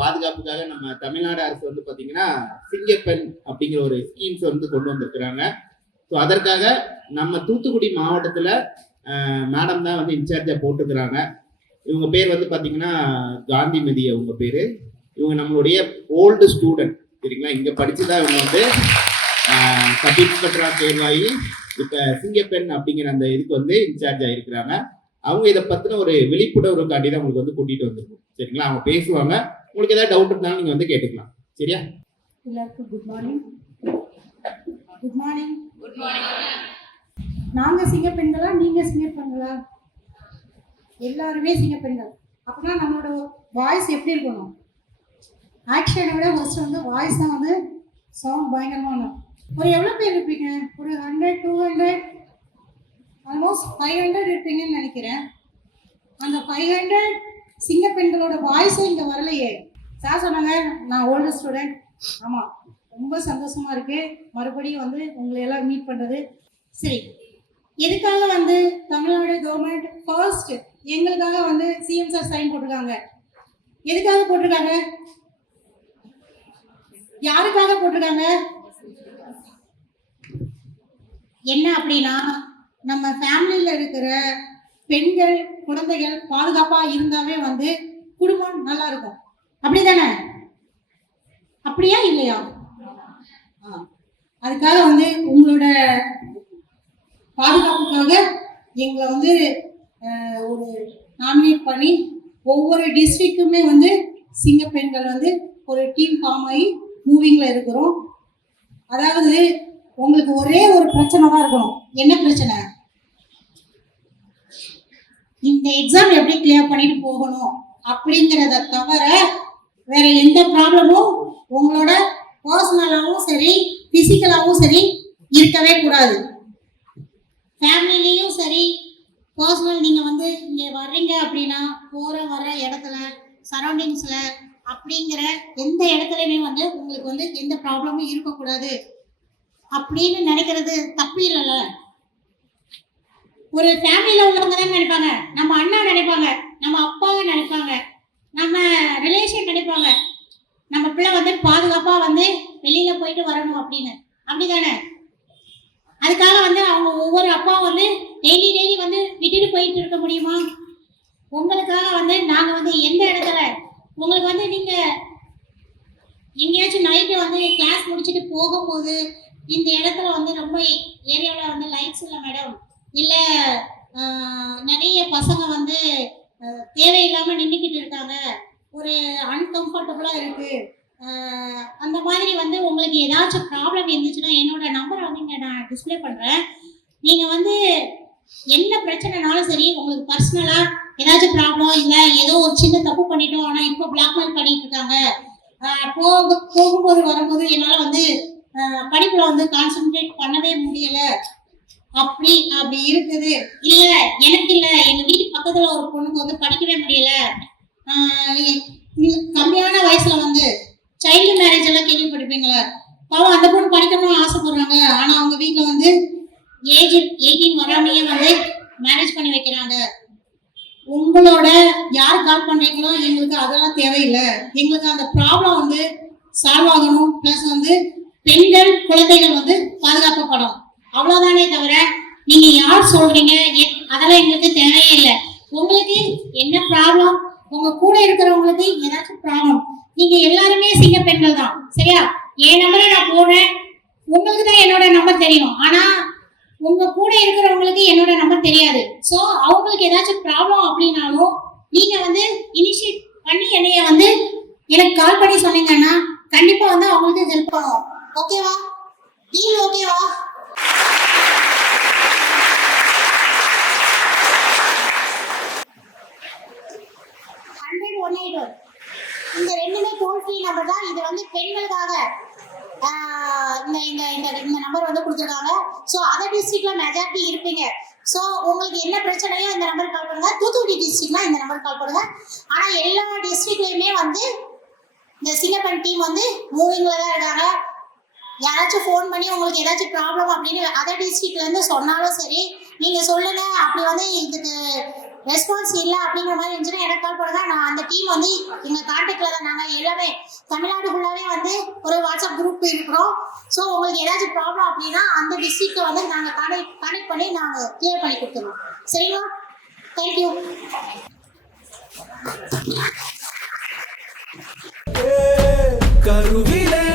பாதுகாப்புக்காக நம்ம தமிழ்நாடு அரசு வந்து பார்த்தீங்கன்னா சிங்கப்பெண் அப்படிங்கிற ஒரு ஸ்கீம்ஸ் வந்து கொண்டு வந்திருக்கிறாங்க. ஸோ அதற்காக நம்ம தூத்துக்குடி மாவட்டத்தில் மேடம் தான் வந்து இன்சார்ஜாக போட்டுக்கிறாங்க. இவங்க பேர் வந்து பார்த்தீங்கன்னா காந்திமதி அவங்க பேர். இவங்க நம்மளுடைய ஓல்டு ஸ்டூடெண்ட் சரிங்களா. இங்கே படித்து தான் இவங்க வந்து சப் இன்ஸ்பெக்டராக தேர்வாகி இப்போ சிங்கப்பெண் அப்படிங்கிற அந்த இதுக்கு வந்து இன்சார்ஜ் ஆகிருக்கிறாங்க. அவங்க இதை பற்றின ஒரு விழிப்புணர்வுக்காண்டி தான் உங்களுக்கு வந்து கூட்டிகிட்டு வந்துருக்கோம் சரிங்களா. அவங்க பேசுவாங்க. உங்களுக்கு ஏதாவது டவுட் இருந்தாலும் நீங்கள் வந்து கேட்டுக்கலாம் சரியா. எல்லாருக்கும் good morning. Good morning. Good morning. நாங்கள் சிங்கப்பெண்களா நீங்கள் சிங்கப்பெண்களா? எல்லாருமே சிங்கப்பெண்கள். அப்படின்னா நம்மளோட வாய்ஸ் எப்படி இருக்கணும்? ஆக்ஷனை விட ஃபர்ஸ்ட் வந்து வாய்ஸ் தான் வந்து சவுண்ட் பயங்கரமான. ஒரு எவ்வளோ பேர் இருப்பீங்க? ஒரு 100 200 ஆல்மோஸ்ட் 500 இருப்பீங்கன்னு நினைக்கிறேன். அந்த 500 சிங்கப்பெண்களோட வாய்ஸும் இங்கே வரலையே. சார் சொன்னாங்க நான் ஓல்டு ஸ்டூடெண்ட். ஆமாம், ரொம்ப சந்தோஷமாக இருக்குது மறுபடியும் வந்து உங்களை எல்லாம் மீட் பண்ணுறது. சரி, எதுக்காக வந்து தமிழ்நாடு கவர்மெண்ட் ஃபர்ஸ்ட் எங்களுக்காக வந்து சிஎம் சார் சைன் போட்டிருக்காங்க? எதுக்காக போட்டிருக்காங்க? யாருக்காக போட்டிருக்காங்க? என்ன அப்படின்னா நம்ம ஃபேமிலியில் இருக்கிற பெண்கள் குழந்தைகள் பாதுகாப்பாக இருந்தாவே வந்து குடும்பம் நல்லா இருக்கும். அப்படிதானே? அப்படியா இல்லையா? அதுக்காக வந்து உங்களோட பாதுகாப்புக்காக எங்களை வந்து ஒரு நாமினேட் பண்ணி ஒவ்வொரு டிஸ்ட்ரிக்ட்டுமே வந்து சிங்கப்பெண்கள் வந்து ஒரு டீம் ஃபார்ம் ஆகி மூவிங்கில் இருக்கிறோம். அதாவது உங்களுக்கு ஒரே ஒரு பிரச்சனை தான் இருக்கணும். என்ன பிரச்சனை? இந்த எக்ஸாம் எப்படி கிளியர் பண்ணிட்டு போகணும் அப்படிங்கிறத தவிர வேற எந்த ப்ராப்ளமும் உங்களோட பர்சனலாகவும் சரி பிசிக்கலாகவும் சரி இருக்கவே கூடாது. ஃபேமிலிலையும் சரி பர்சனல் நீங்கள் வந்து இங்கே வர்றீங்க அப்படின்னா போகிற வர இடத்துல சரௌண்டிங்ஸில் அப்படிங்கிற எந்த இடத்துலையுமே வந்து உங்களுக்கு வந்து எந்த ப்ராப்ளமும் இருக்கக்கூடாது அப்படின்னு நினைக்கிறது தப்பு இல்லைல்ல. ஒரு ஃபேமிலியில் உள்ளவங்க தான் நினைப்பாங்க, நம்ம அண்ணா நினைப்பாங்க, நம்ம அப்பாவை நினைப்பாங்க, நம்ம ரிலேஷன் நினைப்பாங்க நம்ம பிள்ளை வந்து பாதுகாப்பாக வந்து வெளியில் போயிட்டு வரணும் அப்படின்னு. அப்படிதானே? அதுக்காக வந்து அவங்க ஒவ்வொரு அப்பா வந்து டெய்லி வந்து விட்டுட்டு போயிட்டு இருக்க முடியுமா? உங்களுக்காக வந்து நாங்கள் வந்து எந்த இடத்துல உங்களுக்கு வந்து நீங்கள் எங்கேயாச்சும் நைட்டு வந்து கிளாஸ் முடிச்சுட்டு போகும்போது இந்த இடத்துல வந்து ரொம்ப ஏரியாவில் வந்து லைட்ஸ் இல்லை மேடம், இல்லை நிறைய பசங்க வந்து தேவையில்லாமல் நின்றுக்கிட்டு இருக்காங்க, ஒரு அன்கம்ஃபர்டபுளாக இருக்குது, அந்த மாதிரி வந்து உங்களுக்கு ஏதாச்சும் ப்ராப்ளம் இருந்துச்சுன்னா என்னோட நம்பரை வந்து இங்கே நான் டிஸ்பிளே பண்ணுறேன். நீங்கள் வந்து என்ன பிரச்சனைனாலும் சரி, உங்களுக்கு பர்சனலாக ஏதாச்சும் ப்ராப்ளம் இல்லை ஏதோ ஒரு சின்ன தப்பு பண்ணிட்டோம் ஆனால் இப்போ பிளாக்மெயில் பண்ணிட்டு இருக்காங்க, போகும்போது வரும்போது என்னால் வந்து படிப்பில் வந்து கான்சென்ட்ரேட் பண்ணவே முடியலை அப்படி இருக்குது, இல்லை எனக்கு இல்லை எங்கள் வீட்டு பக்கத்தில் ஒரு பொண்ணுக்கு வந்து படிக்கவே முடியல, கம்மியான வயசில் வந்து சைல்டு மேரேஜ் எல்லாம் கேள்விப்பட்டிருப்பீங்களா? பாவம் அந்த பொண்ணு படிக்கணும்னு ஆசைப்படுறாங்க, ஆனால் அவங்க வீட்டில் வந்து ஏஜ் 18 வராமையே வந்து மேரேஜ் பண்ணி வைக்கிறாங்க. உங்களோட யார் கால் பண்ணுறீங்களோ எங்களுக்கு அதெல்லாம் தேவையில்லை. எங்களுக்கு அந்த ப்ராப்ளம் வந்து சால்வ் ஆகணும். ப்ளஸ் வந்து பெண்கள் குழந்தைகள் வந்து பாதுகாக்கப்படும், அவ்வளோதானே தவிர நீங்கள் யார் சொல்கிறீங்க அதெல்லாம் எங்களுக்கு தேவையே இல்லை. உங்களுக்கு என்ன ப்ராப்ளம், உங்கள் கூட இருக்கிறவங்களுக்கு ஏதாச்சும் ப்ராப்ளம், நீங்கள் எல்லாருமே சிங்க பெண்கள் தான் சரியா? என் நம்பரை நான் போடுறேன், உங்களுக்கு தான் என்னோட நம்பர் தெரியும், ஆனால் உங்கள் கூட இருக்கிறவங்களுக்கு என்னோட நம்பர் தெரியாது. ஸோ அவங்களுக்கு ஏதாச்சும் ப்ராப்ளம் அப்படின்னாலும் நீங்கள் வந்து இனிஷியேட் பண்ணி என்னைய வந்து எனக்கு கால் பண்ணி சொன்னீங்கன்னா கண்டிப்பாக வந்து அவங்களுக்கு ஹெல்ப் பண்ணுவோம். ஓகேவா? டீல் ஓகேவா? இந்த ரெண்டுமே டோல் ஃப்ரீ நம்பர் தான். இது வந்து பெண்களுக்காக இந்த நம்பர் வந்து கொடுத்துருக்காங்க. ஸோ அதர் டிஸ்ட்ரிக்ட்ல மெஜாரிட்டி இருப்பீங்க. ஸோ உங்களுக்கு என்ன பிரச்சனையோ இந்த நம்பருக்கு கால் பண்ணுங்க. தூத்துக்குடி டிஸ்ட்ரிக்ட்னா இந்த நம்பருக்கு கால் பண்ணுங்க. ஆனால் எல்லா டிஸ்ட்ரிக்ட்லையுமே வந்து இந்த சிங்கப்பெண் டீம் வந்து மூவிங்ல தான் இருக்காங்க. யாராச்சும் ஃபோன் பண்ணி உங்களுக்கு ஏதாச்சும் ப்ராப்ளம் அப்படின்னு அதர் டிஸ்ட்ரிக்ட்லேருந்து சொன்னாலும் சரி, நீங்கள் சொல்லுங்கள். அப்படி வந்து இதுக்கு ரெஸ்பான்ஸ் இல்லை அப்படிங்கிற மாதிரி இருந்துச்சுன்னா எனக்கு கால் பண்ணுங்க. நான் அந்த டீம் வந்து எங்கள் கான்டாக்டில் தான். நாங்கள் எல்லாமே தமிழ்நாடு ஃபுல்லாகவே வந்து ஒரு வாட்ஸ்அப் குரூப் இருக்கிறோம். ஸோ உங்களுக்கு ஏதாச்சும் ப்ராப்ளம் அப்படின்னா அந்த டிஸ்ட்ரிக்டை வந்து நாங்கள் கனெக்ட் பண்ணி நாங்கள் கிளியர் பண்ணி கொடுத்துருவோம். சரிங்களா? தேங்க்யூ. கருவிலே